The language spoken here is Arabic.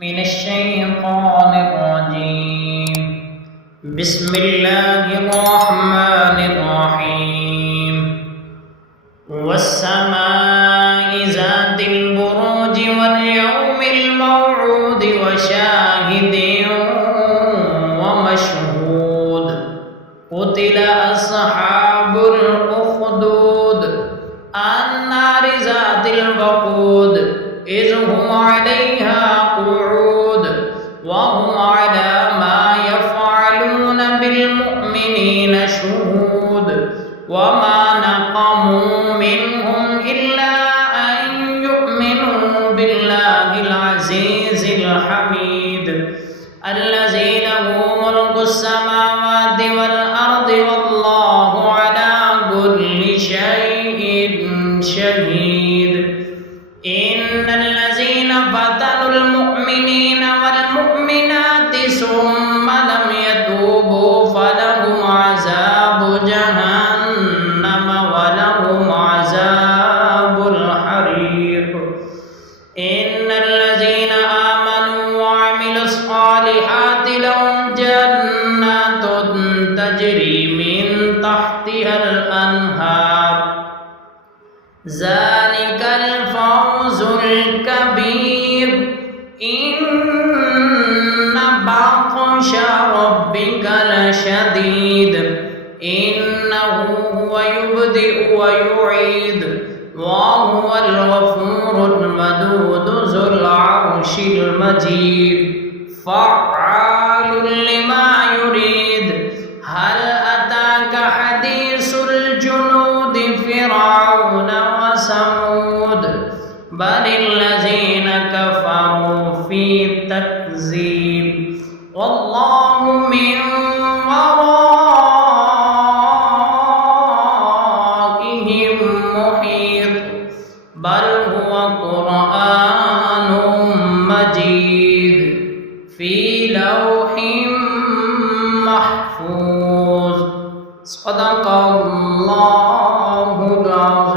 من الشيطان الرجيم. بسم الله الرحمن الرحيم. والسماء ذات البروج واليوم الموعود وشاهد ومشهود. قتل أصحاب الأخدود النار ذات الوقود إذ هم عليها قعود وهم على ما يفعلون بالمؤمنين شهود. وما نقموا منهم إلا أن يؤمنوا بالله العزيز الحميد الذي له ملك السماوات والأرض والله على كل شيء شهيد. إن الذين فتنوا المؤمنين والمؤمنات ثم لم يتوبوا فلهم عذاب جهنم ولهم عذاب الحريق. إن الذين آمنوا وعملوا الصالحات لهم جنات تجري من تحتها الأنهار ذلك الفوز الكبير. إن بطش ربك لشديد إنه هو يبدئ ويعيد وهو الغفور الودود ذو العرش المجيد فعال لما يريد. هل أتاك حديث الجنود فرعون وثمود بل الذين كفروا في تكذيب والله من ورائهم محيط. بل هو قرآن مجيد في لوح محفوظ. صدق الله العظيم.